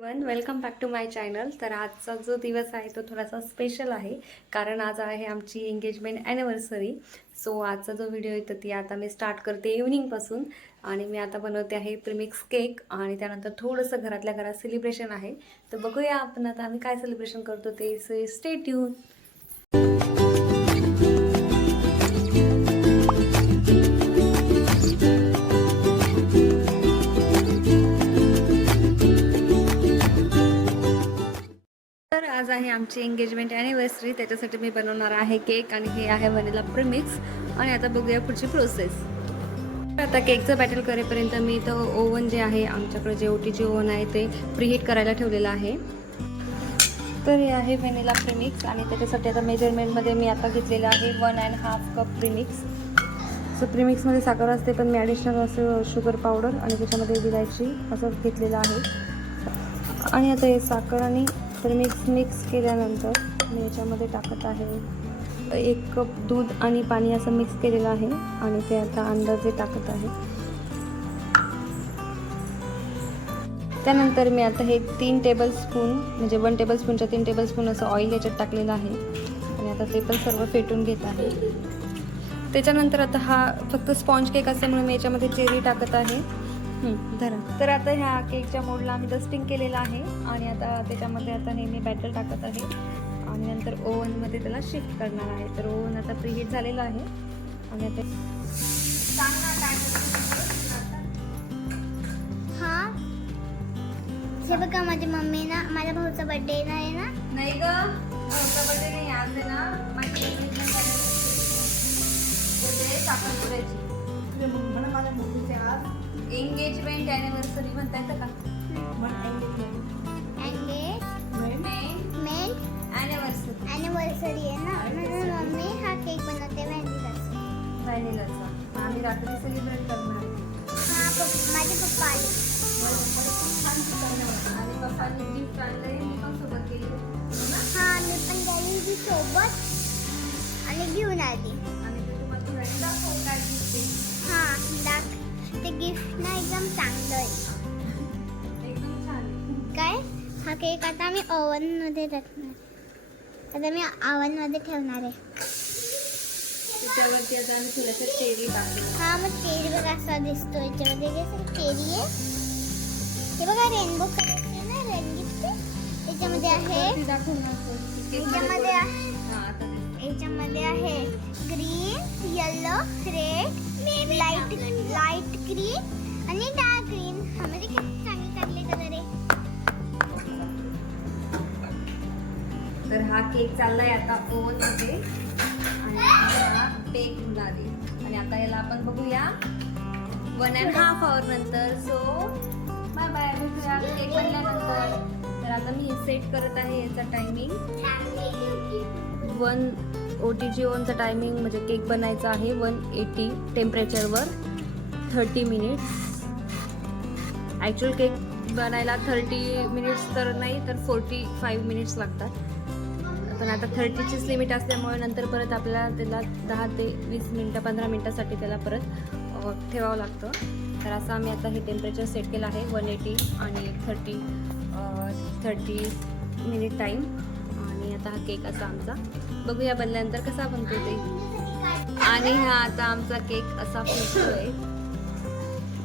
One welcome back to my channel तर आजचा जो दिवस आहे तो थोडासा स्पेशल आहे. कारण आज आहे आमची एंगेजमेंट ॲनिव्हर्सरी सो आजचा जो व्हिडिओ येतो ती आता मी स्टार्ट करते इव्हनिंगपासून आणि मी आता बनवते आहे प्रिमिक्स केक आणि त्यानंतर थोडंसं घरातल्या घरात सेलिब्रेशन आहे. तर बघूया आपण आता आम्ही काय सेलिब्रेशन करतो ते. स्टे ट्यून आहे आमची एंगेजमेंट ॲनिव्हर्सरी त्याच्यासाठी मी बनवणार आहे केक आणि हे आहे वनिला प्रिमिक्स आणि आता बघूया पुढची प्रोसेस आता केकचं बॅटल करेपर्यंत मी इथं ओव्हन जे आहे आमच्याकडे जे ओटीचे ओव्हन आहे ते प्रीहीट करायला ठेवलेलं आहे. तर हे आहे व्हॅनिला प्रिमिक्स आणि त्याच्यासाठी आता मेजरमेंटमध्ये मी आता घेतलेलं आहे one and half cup premix so प्रिमिक्समध्ये साखर असते पण मी ॲडिशनल असं शुगर पावडर आणि त्याच्यामध्ये विलायची असं घेतलेलं आहे. आणि आता हे साखर आणि प्रिमिक्स मिक्स केल्यानंतर मी याच्यामध्ये टाकत आहे एक कप दूध आणि पाणी असं मिक्स केलेलं आहे आणि ते आता अंदाजे टाकत आहे. त्यानंतर मी आता हे तीन टेबल स्पून म्हणजे वन टेबल स्पूनच्या तीन टेबल स्पून असं ऑइल याच्यात टाकलेलं आहे. आणि आता ते पण सर्व फेटून घेत आहे. त्याच्यानंतर आता हा फक्त स्पॉन्ज केक असल्यामुळे मी याच्यामध्ये चेरी टाकत आहे. धरा. तर आता ह्या केकच्या मोडला आम्ही डस्टिंग केलेलं आहे आणि आता त्याच्यामध्ये आता हे मी बॅटर टाकत आहे. आणि नंतर ओव्हनमध्ये त्याला शिफ्ट करणार आहे. तर ओव्हन आता प्रीहीट झालेलं आहे. आणि आता हा? हे बघा माझी मम्मी ना माझ्या भाऊचा बर्थडे ना आहे ना? नाही ग. बर्थडे नाही आज आहे ना. माझी साखरपुड्याची. एंगेजमेंट अॅनिव्हर्सरी म्हणता येतं का? एंगेजमेंट अॅनिव्हर्सरी अॅनिव्हर्सरी आहे ना? म्हणून मम्मी हा केक बनवते व्हॅनिलाचा व्हॅनिलाचा आम्ही रात्री सेलिब्रेट करणार. हा माझे पप्पा आले. आणि पप्पांनी गिफ्ट आणलंय मी पण सोबत गेली हो ना मी पण गेली होती सोबत आणि घेऊन आली. आणि तुम्हाला दाखव काय. हा दाख ते गिफ्ट ना एकदम चांगलं आहे. एकदम छान. काय? हा केक आता मी ओव्हनमध्ये टाकणार आता मी ओव्हनमध्ये ठेवणार आहे. त्याच्यावरती आता आम्ही थोडंसं चेरी टाकलं हा मग चेरी बघा असा दिसतो याच्यामध्ये. कसं चेरी आहे? हे बघा रेनबो कलरचे ना रंगीतचे याच्यामध्ये आहे याच्यामध्ये आहे हा. याच्यामध्ये आहे green yellow red light light green आणि डार्क ग्रीन. ह्यामध्ये किती चांगले चांगले कलर आहे. तर हा केक चाललाय आता ओव्हनमध्ये. आणि बेक होणार आहे आणि आता याला आपण बघूया वन अँड हाफ आवर नंतर. सो बाय बाय भेटूया केक बनल्यानंतर. तर आता मी सेट करत आहे याचा timing one O T G ओनचा timing म्हणजे केक बनायचा आहे वन एटी टेम्परेचरवर थर्टी मिनिट्स ॲक्च्युअल केक बनायला थर्टी मिनिट्स तर नाही तर फोर्टी फाईव्ह मिनिट्स लागतात. पण आता थर्टीचीच लिमिट असल्यामुळे नंतर परत आपल्याला त्याला दहा ते वीस मिनटं पंधरा मिनटासाठी त्याला परत ठेवावं लागतं. तर असं आम्ही आता हे टेम्परेचर सेट केलं आहे वन एटी आणि थर्टी थर्टी मिनिट टाईम आणि आता हा केक असा आमचा. बघूया बनल्यानंतर कसा बनतो ते. आणि हा आता आमचा केक असा फुटतोय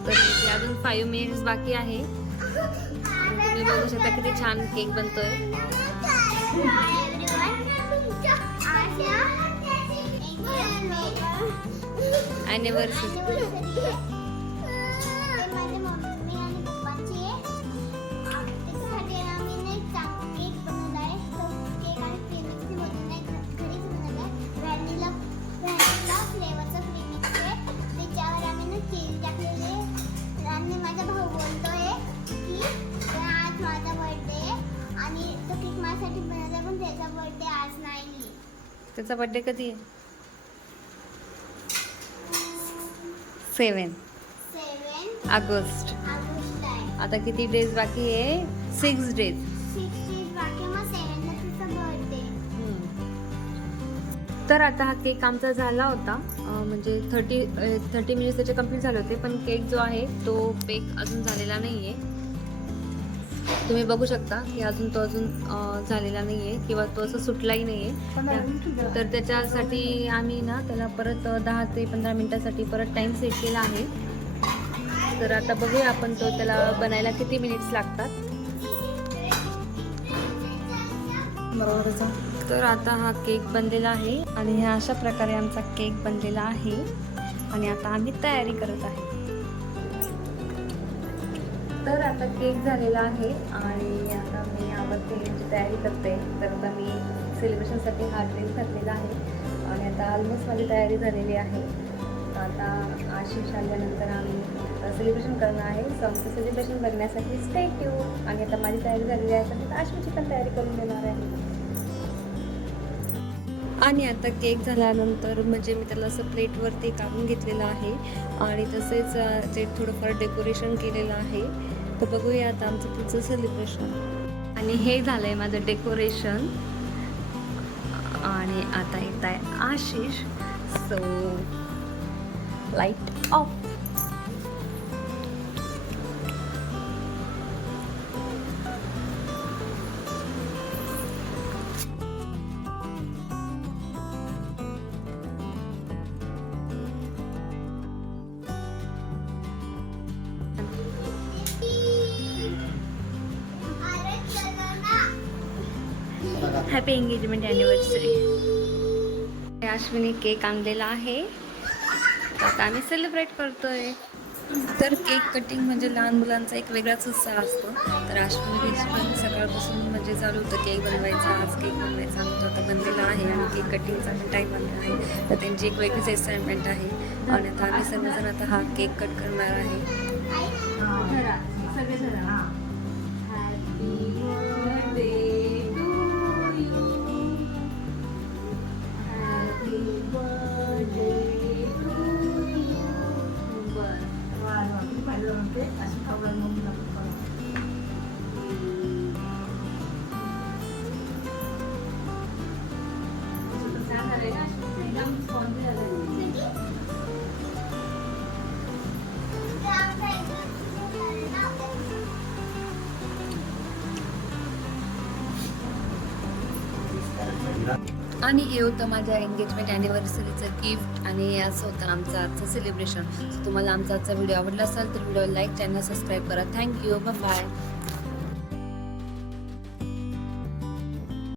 तर इथे अजून फाईव्ह मिनिट्स बाकी आहे. तुम्ही बघू शकता किती छान केक बनतोय. Anniversary. त्याचा बर्थडे कधी आहे? सेवन ऑगस्ट आता किती डेज बाकी आहे? सिक्स डेज तर आता हा केक आमचा झाला होता. म्हणजे थर्टी थर्टी मिनिट्स त्याचे कंप्लीट झाले होते पण केक जो आहे तो बेक अजून झालेला नाही आहे तुम्ही बघू शकता की अजून तो अजून झालेला नाही आहे किंवा तो असं सुटलाही नाही आहे तर त्याच्यासाठी आम्ही ना त्याला परत दहा ते पंधरा मिनटासाठी परत टाईम सेट केला आहे. तर आता बघूया आपण तो त्याला बनायला किती मिनिट्स लागतात. तर आता हा केक बनलेला आहे आणि ह्या अशा प्रकारे आमचा केक बनलेला आहे. आणि आता आम्ही तयारी करत आहे. तर आता केक झालेला आहे आणि आता मी आवडते याची तयारी करते. तर आता मी सेलिब्रेशनसाठी हा ड्रेस घातलेला आहे आणि आता ऑलमोस्ट माझी तयारी झालेली आहे. आता आशिष आल्यानंतर आम्ही सेलिब्रेशन करणार आहे. सो आमचं सेलिब्रेशन करण्यासाठी स्टे ट्यू आणि आता माझी तयारी झालेली आहे तर आशिषची पण तयारी करून देणार आहे. आणि आता केक झाल्यानंतर म्हणजे मी त्याला असं प्लेटवरती काढून घेतलेलं आहे. आणि तसेच ते थोडंफार डेकोरेशन केलेलं आहे तर बघूया आता आमचं पुढचं सेलिब्रेशन आणि हे झालं आहे माझं डेकोरेशन. आणि आता येत आहे Ashish. So light off happy engagement anniversary Ashwini cake आणलेला आहे. तर आता आम्ही सेलिब्रेट करतोय. तर केक कटिंग म्हणजे लहान मुलांचा एक वेगळाच उत्साह असतो. तर अश्विनी पण सकाळपासून म्हणजे चालू होतं केक बनवायचा आज केक बनवायचा. आमचा आता बनलेला आहे आणि केक कटिंगचा पण टाईम आला आहे. तर त्यांची एक वेगळीच एक्साइटमेंट आहे. आणि आता आम्ही सर्वजण आता हा केक कट करणार आहे. आणि हे होतं माझ्या एंगेजमेंट ॲनिव्हर्सरीचं गिफ्ट आणि असं होतं आमचं आजचं सेलिब्रेशन तुम्हाला आमचा आजचा व्हिडिओ आवडला असेल तर व्हिडिओ लाईक चॅनल सबस्क्राईब करा. Thank you bye